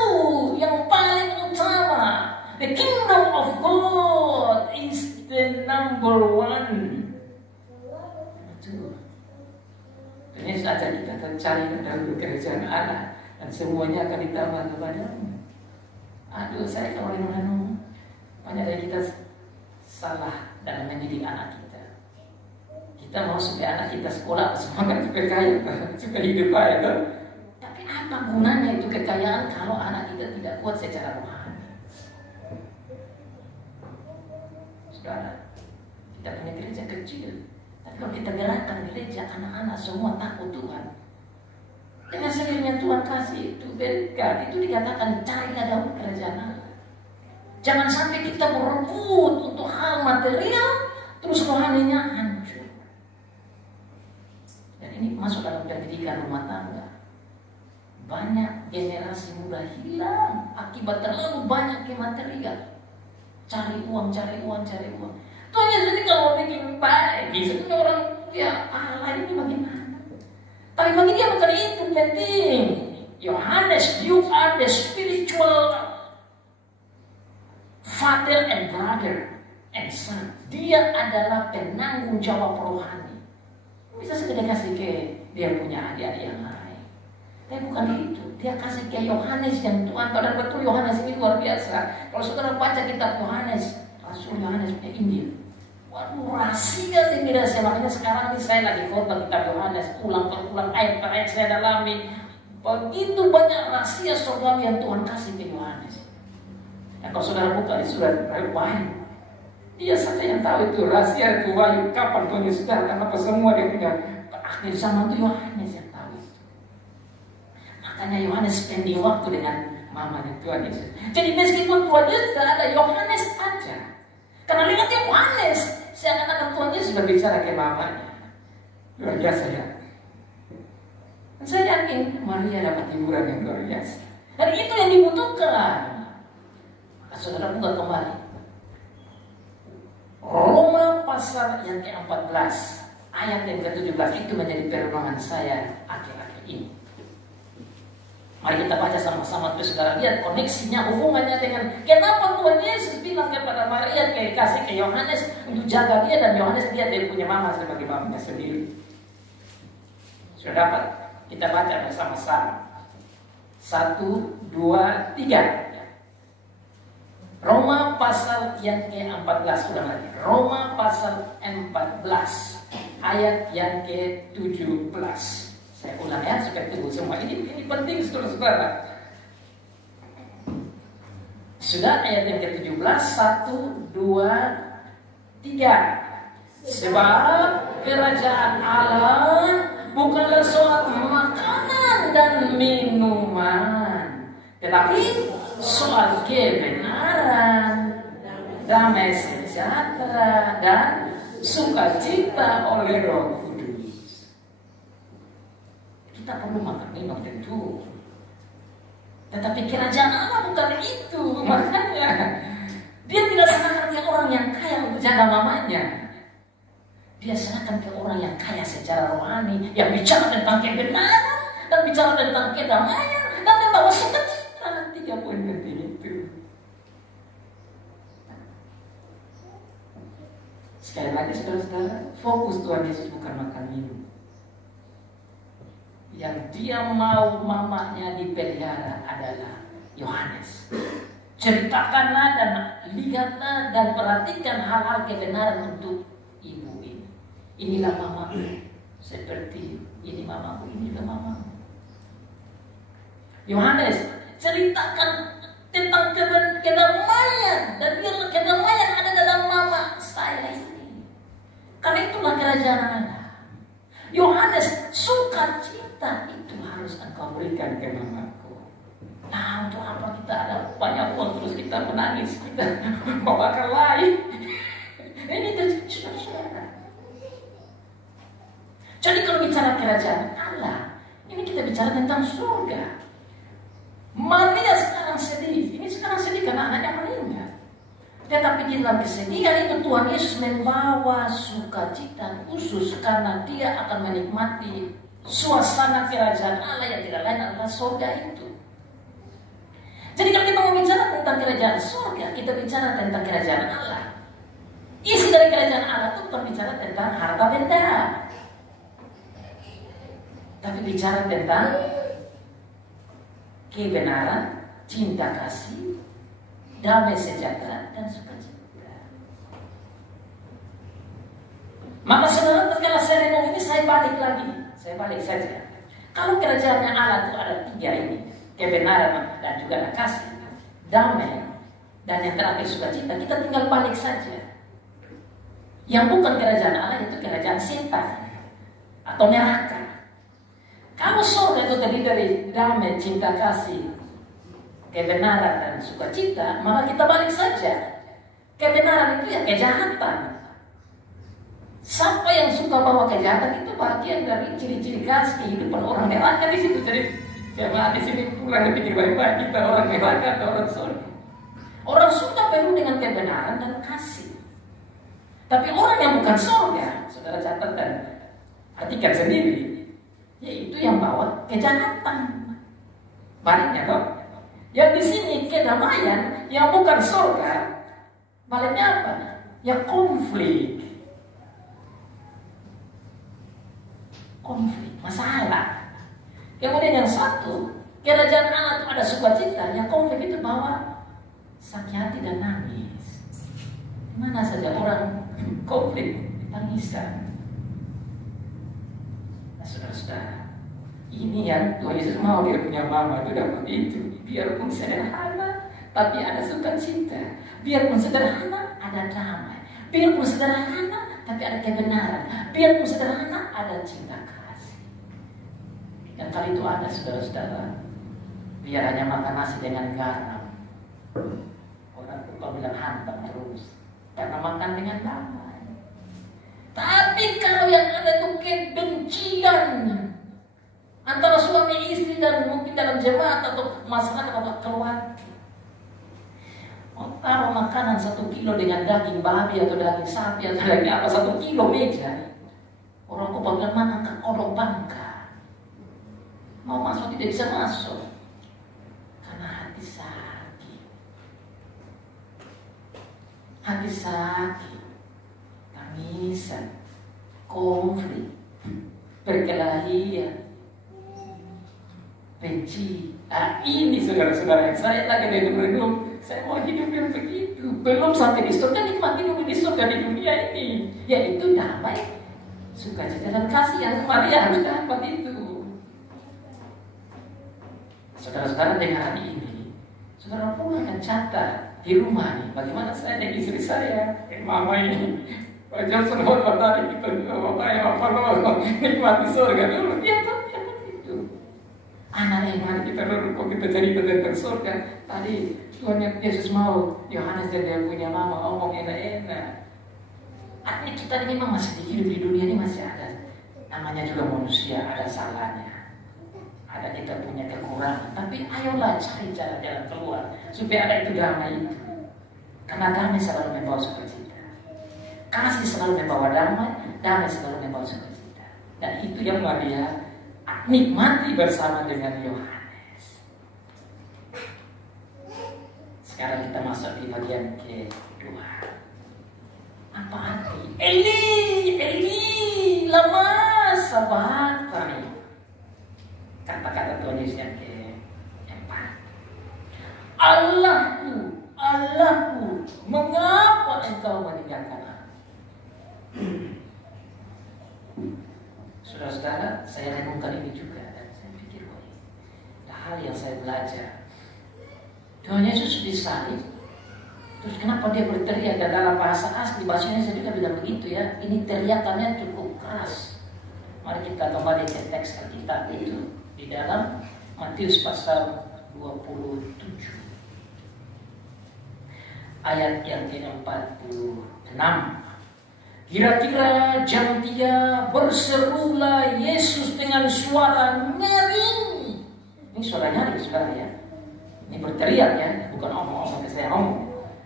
yang paling utama. The kingdom of God is the number one. Betul. Ini saja kita cari dalam kerajaan Allah dan semuanya akan ditambah kepadamu. Aduh, saya kalau renung-renung banyak dari kita salah dalam mendidik anak kita. Kita mau supaya anak kita sekolah semangat supaya kaya, supaya hidup kaya, kan? Tapi apa gunanya itu kekayaan kalau anak kita tidak kuat secara rohani? Saudara, kita punya gereja kecil, tapi kalau kita gerakkan gereja, anak-anak semua takut Tuhan. Dengan sendirinya Tuhan kasih itu berkat, itu dikatakan carilah dahulu kerajaan Allah. Jangan sampai kita berebut untuk hal material, terus rohaninya hancur. Dan ini masuk dalam pendidikan rumah tangga. Banyak generasi muda hilang akibat terlalu banyak ke material. Cari uang, cari uang, cari uang. Tuhan Yesus ini kalau bikin baik, sebenarnya orang ya Allah ini bagaimana? Tapi bagi dia bukan itu penting. Yohanes, you are the spiritual father and brother and son. Dia adalah penanggung jawab rohani. Bisa saja dia kasih ke dia punya adik-adik yang lain. Tapi bukan itu. Dia kasih ke Yohanes yang Tuhan tahu, dan betul Yohanes ini luar biasa. Kalau saudara baca kitab Yohanes, Rasul Yohanes punya Injil. Waduh, rahasia tinggi rahasia. Makanya sekarang ini saya lagi khotbah kitab Yohanes, ulang ayat per ayat saya dalami. Begitu banyak rahasia surgawi yang Tuhan kasih ke Yohanes. Ya, kalau saudara buka di surat Wahyu, dia saja yang tahu itu rahasia itu Wahyu, kapan Tuhan Yesus datang, apa semua dia punya. Akhir zaman itu Yohanes yang tahu itu. Makanya Yohanes spending waktu dengan mamanya Tuhan Yesus. Jadi meskipun Tuhan Yesus tidak ada, Yohanes aja. Karena lewat Yohanes, seakan-akan Tuhan Yesus berbicara ke mamanya. Luar biasa ya. Dan saya yakin Maria dapat hiburan yang luar biasa. Dan itu yang dibutuhkan. Saudara buka kembali Roma pasal yang ke-14 ayat yang ke-17, itu menjadi perenungan saya akhir-akhir ini. Mari kita baca sama-sama terus, saudara lihat koneksinya, hubungannya dengan kenapa Tuhan Yesus bilang kepada Maria, kasih ke Yohanes untuk jaga dia, dan Yohanes dia punya mama sebagai mamanya sendiri. Sudah dapat? Kita baca bersama-sama. 1, 2, 3. Roma pasal yang ke-14, ulang lagi. Roma pasal 14 ayat yang ke-17. Saya ulang ya supaya tunggu semua. Ini penting saudara-saudara. Sudah ayat yang ke-17, 1, 2, 3. Sebab kerajaan Allah bukanlah soal makanan dan minuman, tetapi soal kebenaran, damai sejahtera, dan sukacita oleh Roh Kudus. Kita perlu makan minum tentu, tetapi kerajaan Allah bukan itu. Makanya Dia tidak serahkan ke orang yang kaya untuk jaga mamanya. Dia serahkan ke orang yang kaya secara rohani, yang bicara tentang kebenaran dan bicara tentang kedamaian dan membawa sukacita. 3 poin penting itu. Sekali lagi saudara-saudara, fokus Tuhan Yesus bukan makan minum. Yang dia mau mamanya dipelihara adalah Yohanes. Ceritakanlah dan lihatlah dan perhatikan hal-hal kebenaran untuk ibu ini. Inilah mamaku, seperti ini mamaku, inilah mamaku. Yohanes, ceritakan tentang kedamaian, dan biarlah kedamaian ada dalam mama saya ini. Karena itulah kerajaan Allah. Yohanes, sukacita itu harus engkau berikan ke mamaku. Nah, untuk apa kita ada banyak uang terus kita menangis, kita membakar lain? Ini terjadi, saudara. Jadi kalau bicara kerajaan Allah, ini kita bicara tentang surga. Maria sekarang sedih. Ini sekarang sedih karena anaknya meninggal. Tetapi di dalam kesedihan itu Tuhan Yesus membawa sukacita khusus karena dia akan menikmati suasana kerajaan Allah yang tidak lain adalah surga itu. Jadi kalau kita mau bicara tentang kerajaan surga, kita bicara tentang kerajaan Allah. Isi dari kerajaan Allah itu bukan bicara tentang harta benda, tapi bicara tentang kebenaran, cinta kasih, damai sejahtera, dan sukacita. Maka saudara, tatkala saya renung ini, saya balik saja. Kalau kerajaannya Allah itu ada 3 ini, kebenaran dan juga kasih, damai, dan yang terakhir sukacita, kita tinggal balik saja. Yang bukan kerajaan Allah itu kerajaan setan atau neraka. Kalau surga itu terdiri dari damai, cinta kasih, kebenaran dan sukacita, maka kita balik saja. Kebenaran itu ya kejahatan. Siapa yang suka bawa kejahatan itu bagian dari ciri-ciri khas kehidupan orang neraka di situ. Jadi jemaat di sini pulang pikir baik-baik, kita orang neraka atau orang surga. Orang suka penuh dengan kebenaran dan kasih. Tapi orang yang bukan surga, saudara catat dan artikan sendiri, yaitu yang bawa kejahatan. Baliknya kok. Yang di sini kedamaian yang bukan surga, baliknya apa? Ya konflik. Konflik, masalah. Kemudian yang satu, kerajaan Allah itu ada sukacita, yang konflik itu bawa sakit hati dan nangis. Mana saja orang konflik, tangisan. Saudara-saudara, ini yang Tuhan Yesus mau dia punya mama itu dapat itu. Biarpun sederhana, tapi ada sukacita. Biarpun sederhana, ada damai. Biarpun sederhana, tapi ada kebenaran. Biarpun sederhana, ada cinta kasih. Dan kali itu ada saudara-saudara, biar hanya makan nasi dengan garam. Orang tua bilang hantam terus, karena makan dengan damai. Tapi kalau yang ada itu kebencian antara suami istri dan mungkin dalam jemaat atau masyarakat atau keluarga, taruh makanan 1 kilo dengan daging babi atau daging sapi atau daging apa 1 kilo meja, orang kok bilang mana ke kolong bangka, mau masuk tidak bisa masuk karena hati sakit, tangisan, konflik, perkelahian, benci. Ini saudara-saudara yang saya lagi renung, saya mau hidup yang begitu. Belum sampai di surga, nikmat hidup di surga di dunia ini, yaitu damai, sukacita dan kasih yang Maria harus dapat itu. Saudara-saudara dengar hari ini, saudara pulang dan catat di rumah nih, bagaimana saya dan istri saya, mama ini, wajar semua matahari kita, bapak yang apa lo, nikmati surga dulu, dia tuh itu. Anak yang mari kita kok kita cerita tentang surga. Tadi Tuhan Yesus mau Yohanes dan dia punya mama ngomong enak-enak. Artinya kita ini memang masih hidup di dunia ini masih ada. Namanya juga manusia, ada salahnya. Ada kita punya kekurangan. Tapi ayolah cari jalan-jalan keluar supaya ada itu damai itu. Karena damai selalu membawa sukacita. Kasih selalu membawa damai, damai selalu membawa sukacita. Dan itu yang Maria nikmati bersama dengan Yohanes. Sekarang kita masuk di bagian kedua. Apa arti? Eli, Eli, lama sabachthani. Kata-kata Tuhan Yesus yang keempat. Allahku, Allahku, mengapa engkau meninggalkan aku? Saudara-saudara, saya renungkan ini juga dan saya pikir, ada hal yang saya belajar. Tuhan Yesus disalib, terus kenapa dia berteriak? Dan dalam bahasa asli, bahasanya saya juga bilang begitu ya. Ini teriakannya cukup keras. Mari kita kembali ke teks Alkitab itu di dalam Matius pasal 27 ayat yang ke-46. Kira-kira jam 3 berserulah Yesus dengan suara nyaring. Ini suara nyaring, saudara ya. Ini berteriak ya, bukan omong-omong ke saya ngomong.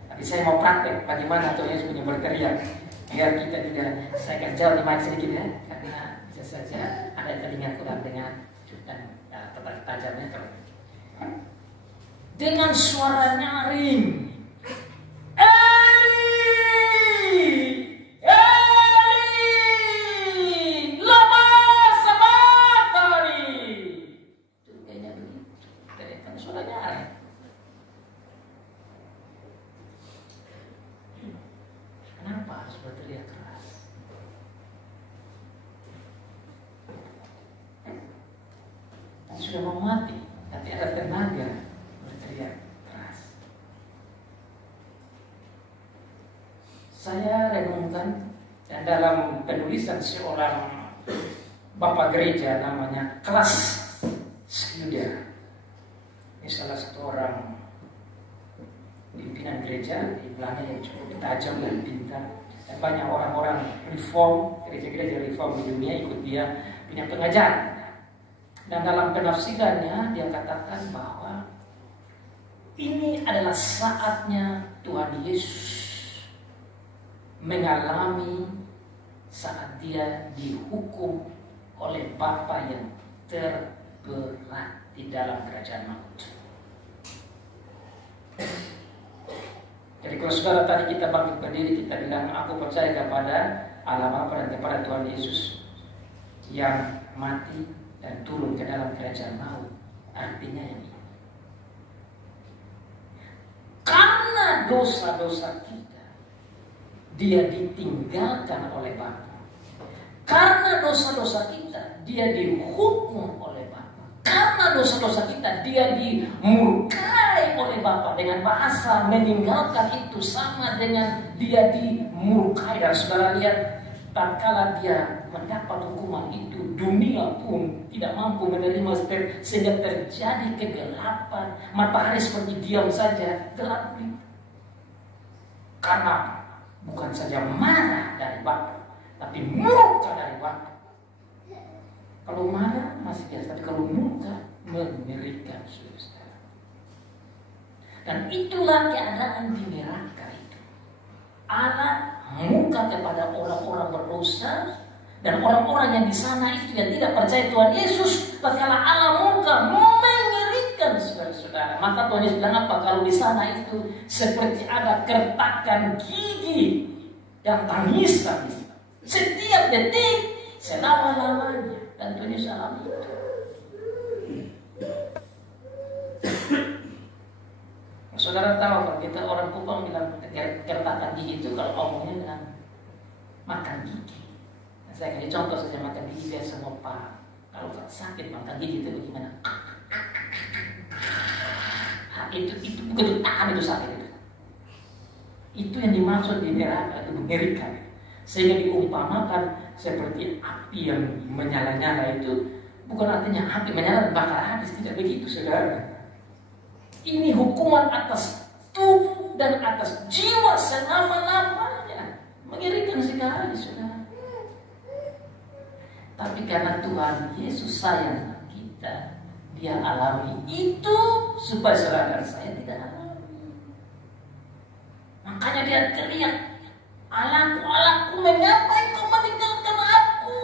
Tapi saya mau praktek bagaimana Tuhan Yesus punya berteriak. Biar kita juga, saya akan jauh di mic sedikit ya, karena bisa saja ada telinga kurang dengar dan tetap tajamnya kalau dengan suara nyaring. Kenapa harus berteriak keras? Dan sudah mau mati, tapi ada tenaga berteriak keras. Saya renungkan, dan dalam penulisan seorang bapak gereja namanya Klaas Scudder. Ini salah satu orang pimpinan gereja, ibadahnya yang cukup tajam dan pintar, dan banyak orang-orang reform, gereja-gereja reform di dunia ikut dia punya pengajaran. Dan dalam penafsirannya dia katakan bahwa ini adalah saatnya Tuhan Yesus mengalami saat dia dihukum oleh Bapa yang terberat di dalam kerajaan maut. Jadi kalau saudara tadi kita bangkit berdiri, kita bilang aku percaya kepada Allah Bapa dan kepada Tuhan Yesus yang mati dan turun ke dalam kerajaan maut. Artinya ini, karena dosa-dosa kita, dia ditinggalkan oleh Bapa. Karena dosa-dosa kita, dia dihukum oleh Bapa. Karena dosa-dosa kita, dia dimurkai oleh Bapa. Dengan bahasa meninggalkan itu sama dengan dia dimurkai. Dan saudara lihat, tatkala dia mendapat hukuman itu, dunia pun tidak mampu menerima, sehingga terjadi kegelapan. Matahari seperti diam saja, gelap. Karena bukan saja marah dari Bapa, tapi murka dari Bapa. Kalau marah masih biasa, tapi kalau murka mengerikan, saudara. Dan itulah keadaan di neraka itu. Allah murka kepada orang-orang berdosa, dan orang-orang yang di sana itu yang tidak percaya Tuhan Yesus. Tatkala Allah murka, mengerikan, saudara-saudara. Maka Tuhan Yesus bilang apa? Kalau di sana itu seperti ada kertakan gigi dan tangisan setiap detik selama-lamanya. Dan Tuhan Yesus alami itu. Saudara tahu kalau kita orang Kupang bilang kertakan gigi itu, kalau omongnya bilang makan gigi. Nah, saya kasih contoh saja, makan gigi biasa mau pak. Kalau sakit makan gigi itu bagaimana? Nah, itu begitu tahan itu sakit itu. Itu yang dimaksud di neraka, itu mengerikan. Sehingga diumpamakan seperti api yang menyala-nyala itu. Bukan artinya api menyala dan bakar habis, tidak begitu, saudara. Ini hukuman atas tubuh dan atas jiwa selama-lamanya. Mengerikan sekali, saudara. Tapi karena Tuhan Yesus sayang kita, dia alami itu supaya saudara dan saya tidak alami. Makanya dia teriak, "Allahku, mengapa engkau meninggalkan aku?"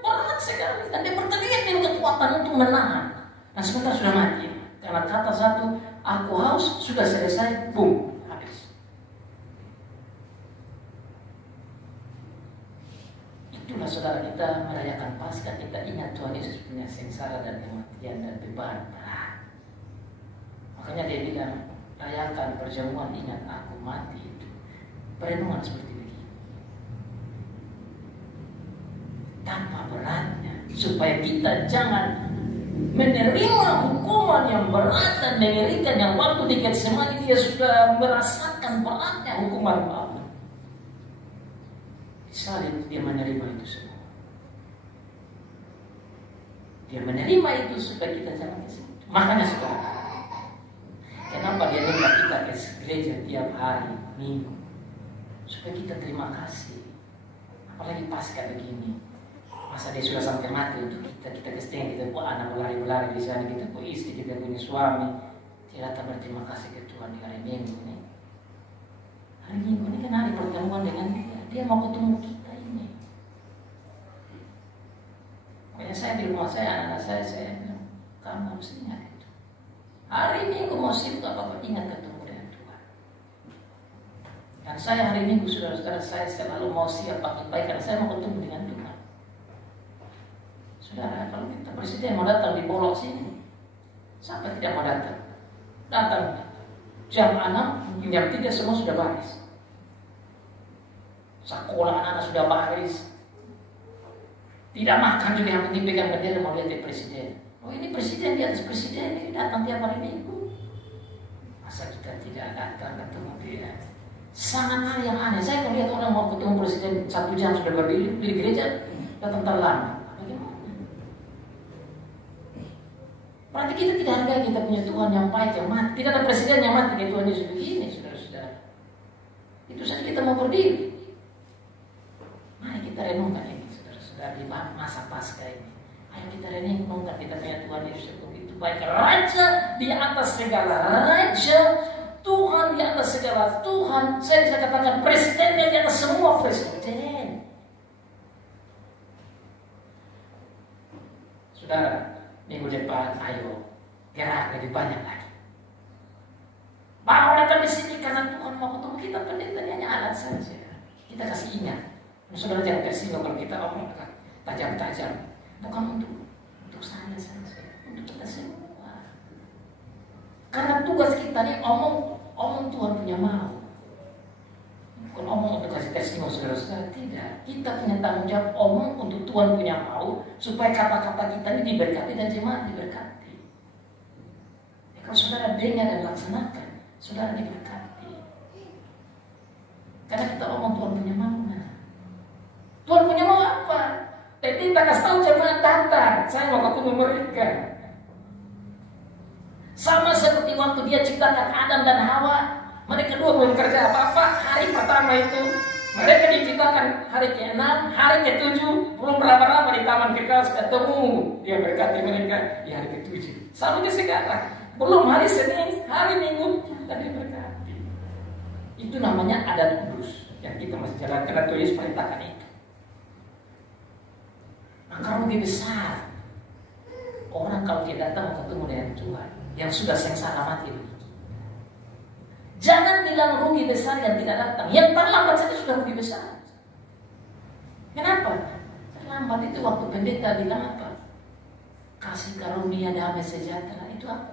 Berat sekali. Dan dia berteriak dengan kekuatan untuk menahan. Nah sebentar sudah mati. Karena kata satu, "Aku haus," sudah selesai, boom, habis. Itulah saudara, kita merayakan Paskah, kita ingat Tuhan Yesus punya sengsara dan kematian dan beban berat. Makanya dia bilang, rayakan perjamuan, ingat aku mati itu. Perenungan seperti begini. Tanpa beratnya, supaya kita jangan menerima hukuman yang berat dan mengerikan yang waktu di Getsemani dia sudah merasakan beratnya hukuman Allah. Salib dia menerima itu semua. Dia menerima itu supaya kita jangan kesini. Makanya saudara, kenapa dia minta kita ke gereja tiap hari Minggu? Supaya kita terima kasih. Apalagi Paskah begini. Masa dia sudah sampai mati untuk kita kesetiaan, kita buat anak berlari-lari di sana, kita punya istri, kita punya suami. Tidak tak berterima kasih ke Tuhan di hari Minggu ini. Hari Minggu ini kan hari pertemuan dengan dia. Dia mau ketemu kita ini. Makanya saya di rumah saya, anak-anak saya bilang, kamu harus ingat itu. Hari Minggu mau sibuk apa-apa, ingat ketemu dengan Tuhan. Dan saya hari Minggu, saudara-saudara, saya selalu mau siap pagi-pagi karena saya mau ketemu dengan Tuhan. Saudara, kalau kita presiden mau datang di Bolok sini, siapa tidak mau datang? Datang jam 6, jam 3 semua sudah baris. Sekolah anak-anak sudah baris. Tidak makan juga, yang penting pegang bendera mau lihat di presiden. Oh ini presiden, di atas presiden, ini datang tiap hari Minggu. Masa kita tidak datang ketemu dia? Sangat hal yang aneh. Saya kalau lihat orang mau ketemu presiden 1 jam sudah berdiri di gereja, datang terlambat. Berarti kita tidak hargai kita punya Tuhan yang baik, yang mati. Tidak ada presiden yang mati kayak Tuhan Yesus begini, saudara-saudara. Itu saja kita mau berdiri. Mari kita renungkan ini, saudara-saudara, di masa Paskah ini. Ayo kita renungkan kita punya Tuhan Yesus yang begitu baik. Raja di atas segala raja, Tuhan di atas segala Tuhan. Saya bisa katakan presidennya di atas semua presiden. Saudara, minggu depan ayo gerak lebih banyak lagi. Baru datang di sini karena Tuhan mau ketemu kita, pendeta hanya alat saja. Kita kasih ingat. Saudara jangan tersinggung kalau kita omong tajam-tajam. Bukan untuk saya saja, untuk kita semua. Karena tugas kita nih omong Tuhan punya mau. Bukan omong untuk kasih tersinggung saudara-saudara, tidak. Kita punya tanggung jawab omong untuk Tuhan punya mau, supaya kata-kata kita ini diberkati dan jemaat diberkati. Ya, kalau saudara dengar dan laksanakan, saudara diberkati. Karena kita omong Tuhan punya mau. Nah. Tuhan punya mau apa? Tapi kita kasih tahu jemaat datang, saya mau ketemu mereka. Sama seperti waktu dia ciptakan Adam dan Hawa. Mereka dua belum kerja apa-apa. Hari pertama itu mereka diciptakan hari ke-6, hari ke-7 belum berapa-lama di taman kekal ketemu. Dia berkati mereka di hari ke-7. Sampai sekarang belum hari Senin, hari Minggu kita diberkati. Itu namanya adat kudus yang kita masih jalankan karena Tuhan Yesus perintahkan itu. Maka rugi besar orang kalau dia datang ketemu dengan Tuhan yang sudah sengsara mati. Jangan bilang rugi besar yang tidak datang. Yang terlambat saja sudah rugi besar. Kenapa? Terlambat itu waktu pendeta bilang apa? Kasih karunia damai sejahtera.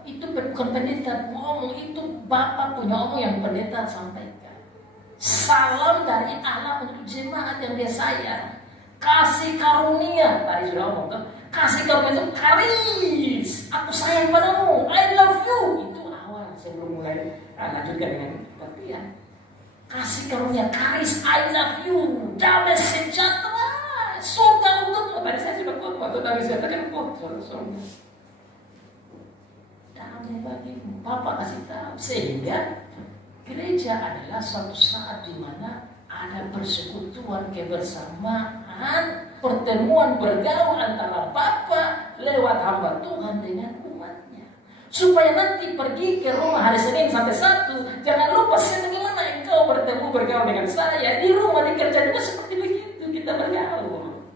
Itu bukan pendeta ngomong, itu Bapak punya ngomong yang pendeta sampaikan. Salam dari Allah untuk jemaat yang dia sayang. Kasih karunia. Tadi sudah ngomong kan? Kasih karunia itu karis. Aku sayang padamu. I love you. Itu awal sebelum mulai lanjutkan dengan kebaktian. Kasih karunia karis, I love you, damai sejahtera, surga untukmu. Tadi saya sudah kuat waktu damai sejahtera kan kuat surga. Damai bagimu, Papa kasih tahu. Sehingga gereja adalah suatu saat di mana ada persekutuan, kebersamaan, pertemuan bergaul antara Bapa lewat hamba Tuhan dengan umatnya. Supaya nanti pergi ke rumah hari Senin sampai Sabtu, jangan lupa bagaimana engkau bertemu bergaul dengan saya. Di rumah, di kerja juga seperti begitu kita bergaul.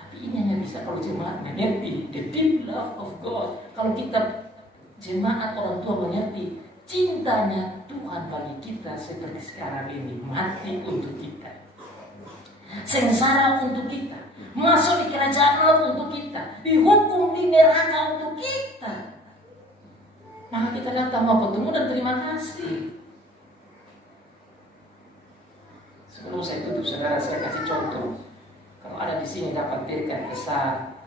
Tapi ini hanya bisa kalau jemaat mengerti the deep love of God. Kalau kita jemaat orang tua mengerti cintanya Tuhan bagi kita seperti sekarang ini, mati untuk kita, sengsara untuk kita, masuk di kerajaan Allah untuk kita, dihukum di neraka untuk kita. Maka kita datang mau bertemu dan terima kasih. Sebelum saya tutup, saudara, saya kasih contoh. Kalau ada di sini dapat berkat besar,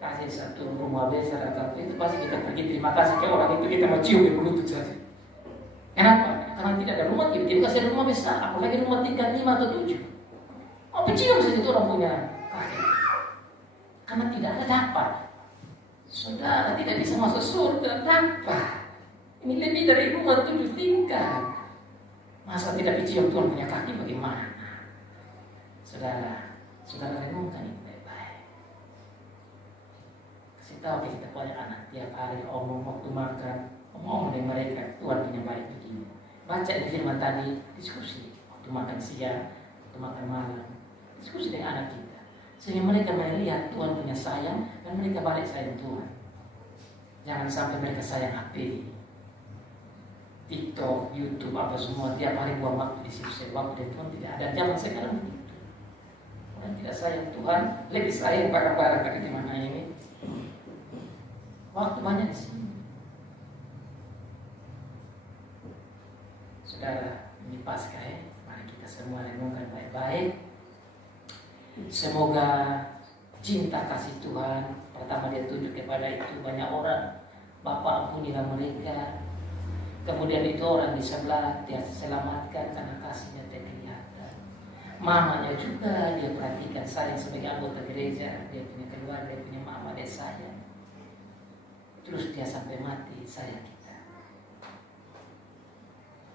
kasih satu rumah besar atau apa, itu pasti kita pergi terima kasih ke orang itu, kita mencium di lutut saja. Kenapa? Karena tidak ada rumah, kita kasih rumah besar, apalagi rumah tingkat 5 atau 7. Oh, pencium saja itu orang punya kasih. Karena tidak ada dapat. Saudara tidak bisa masuk surga, dapat. Ini lebih dari rumah 7 tingkat. Masa tidak dicium Tuhan punya kaki bagaimana? Saudara renungkan ini baik-baik. Kasih tahu kita punya anak tiap hari omong waktu makan, omong dengan mereka, Tuhan punya baik begini. Baca di firman tadi, diskusi waktu makan siang, waktu makan malam, diskusi dengan anak kita, sehingga mereka melihat Tuhan punya sayang dan mereka balik sayang Tuhan. Jangan sampai mereka sayang HP, TikTok, YouTube, apa semua tiap hari buang waktu di situ. Waktu dan Tuhan tidak ada. Zaman sekarang begitu. Orang tidak sayang Tuhan, lebih sayang barang-barang kayak di mana ini. Waktu banyak di sini. Saudara, ini Paskah ya. Mari kita semua renungkan baik-baik. Semoga cinta kasih Tuhan pertama dia tunjuk kepada itu banyak orang. Bapa, ampunilah mereka. Kemudian itu orang di sebelah dia selamatkan karena kasihnya terkelihatan. Mamanya juga dia perhatikan, sayang sebagai anggota gereja. Dia punya keluarga, dia punya mama, dia sayang. Terus dia sampai mati sayang kita.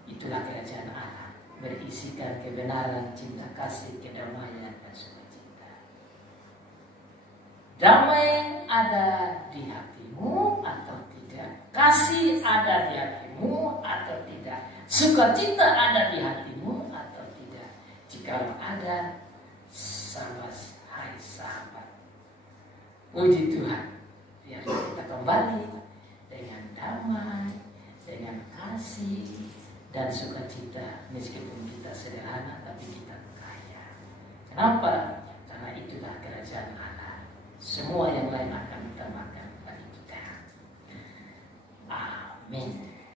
Itulah kerajaan Allah, berisikan kebenaran, cinta kasih, kedamaian, dan sukacita. Damai ada di hatimu atau tidak? Kasih ada di hatimu atau tidak? Sukacita ada di hatimu atau tidak? Jikalau ada, hai sahabat. Puji Tuhan, biar kita kembali dengan damai, dengan kasih dan sukacita, meskipun kita sederhana tapi kita kaya. Kenapa? Karena itulah kerajaan Allah. Semua yang lain akan ditambahkan bagi kita. Amin.